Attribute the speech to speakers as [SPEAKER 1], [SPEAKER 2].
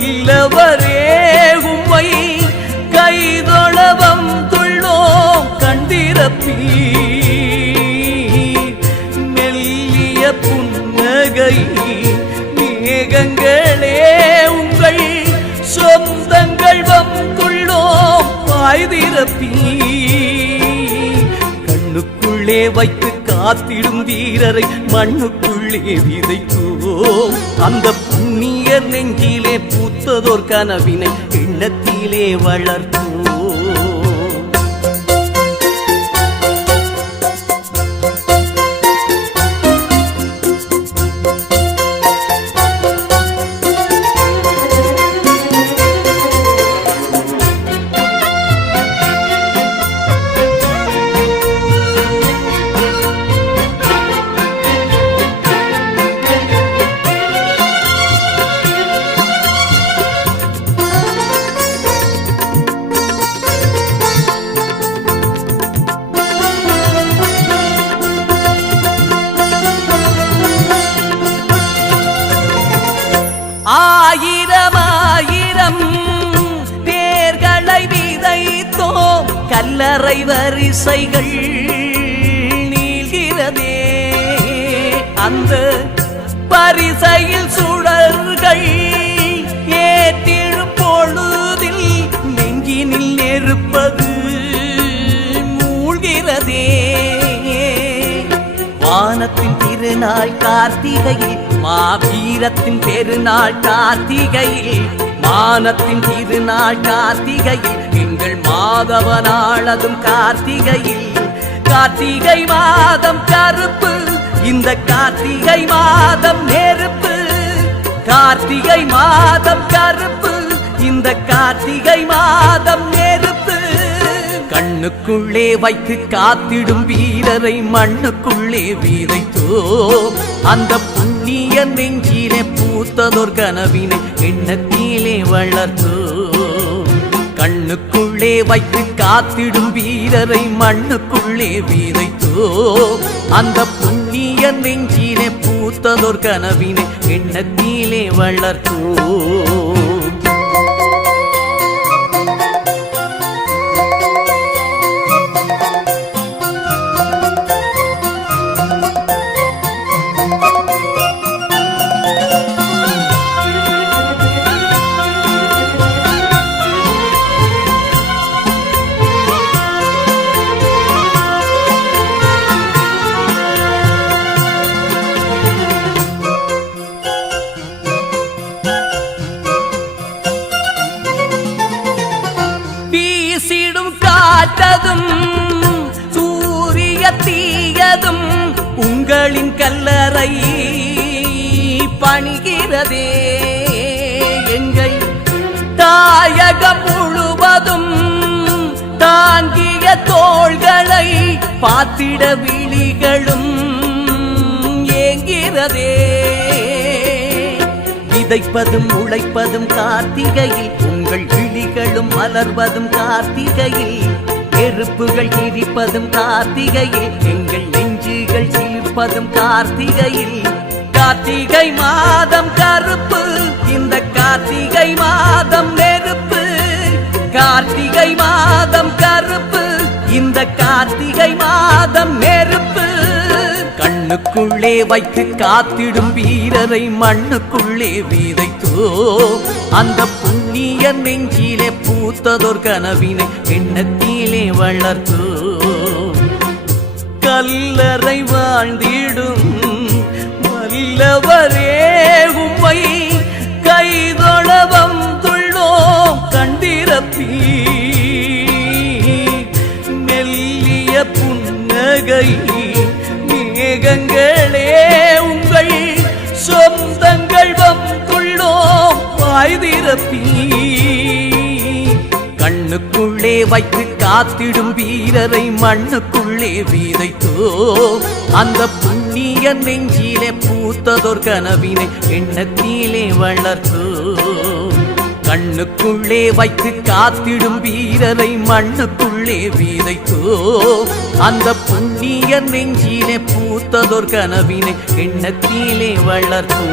[SPEAKER 1] வல்லவரே உம்மை கைதொளவம் துள்ளோம் கண்டிரப்பி மெல்லிய புன்னகை மேகங்களே உங்கள் சொந்தங்கள் வந்துள்ளோம் பாய்திரப்பி கண்ணுக்குள்ளே வைத்து காத்திடும் வீரரை மண்ணுக்குள்ளே விதைக்குவோம் அந்த புண்ண நெஞ்சிலே பூத்ததோர் கனவினை எண்ணத்திலே வளர்த்தோம் ஆயிரமாயிரம் ஆயிரம் தேர்களை விதைத்தோம். கல்லறை வரிசைகள் நீள்கிறதே. அந்த பரிசையில் சூழ் பெருநாள் கார்த்திகையில் மாவீரத்தின் பெருநாள் கார்த்திகையில் மானத்தின் திருநாள் கார்த்திகையில் எங்கள் மாதவ நாளதும் கார்த்திகையில். கார்த்திகை மாதம் கருப்பு இந்த கார்த்திகை மாதம் நெருப்பு. கார்த்திகை மாதம் கருப்பு இந்த கார்த்திகை மாதம் நெருப்பு. கண்ணுக்குள்ளே வைத்து காத்திடும் வீரரை மண்ணுக்குள்ளே வீதைத்தோ அந்த புண்ணிய நெஞ்சிலே பூத்ததோர் கனவினை எண்ணத்திலே வளர்த்தோ. கண்ணுக்குள்ளே வைத்து காத்திடும் வீரரை மண்ணுக்குள்ளே வீதைத்தோ அந்த புண்ணிய நெஞ்சிலே பூத்ததோர் கனவினை எண்ணத்திலே வளர்த்தோ. காற்றதும் சூரிய தீயதும் உங்களின் கல்லறை பணிகிறதே. எங்கள் தாயகம் முழுவதும் தாங்கிய தோள்களை பாத்திட விழிகளும் ஏங்கிறதே விதைப்பதும் உழைப்பதும் கார்த்திகையில் உங்கள் விழிகளும் மலர்வதும் கார்த்திகையில் நெருப்புகள் சிரிப்பதும் கார்த்திகையில் எங்கள் நெஞ்சுகள் சிரிப்பதும் கார்த்திகையில். கார்த்திகை மாதம் கருப்பு இந்த கார்த்திகை மாதம் கண்ணுக்குள்ளே வைத்து காத்திடும் வீரரை மண்ணுக்குள்ளே விதைத்தோ. அந்த புண்ணிய நெஞ்சிலே பூத்ததோர் கனவினை எண்ணத்திலே வளர்த்தோ. கல்லறை வாழ்ந்திடும் வல்லவரே. திறப்பி கண்ணுக்குள்ளே வைத்து காத்திடும் வீரரை மண்ணுக்குள்ளே வீதைத்தோ. அந்த புண்ணிய நெஞ்சிலே பூத்ததோர் கனவினை எண்ணத்திலே வளர்த்தோ. கண்ணுக்குள்ளே வைத்து காத்திடும் வீரரை மண்ணுக்குள்ளே வீதைத்தோ. அந்த புண்ணிய நெஞ்சிலே பூத்ததோர் கனவினை எண்ணத்திலே வளர்த்தோ.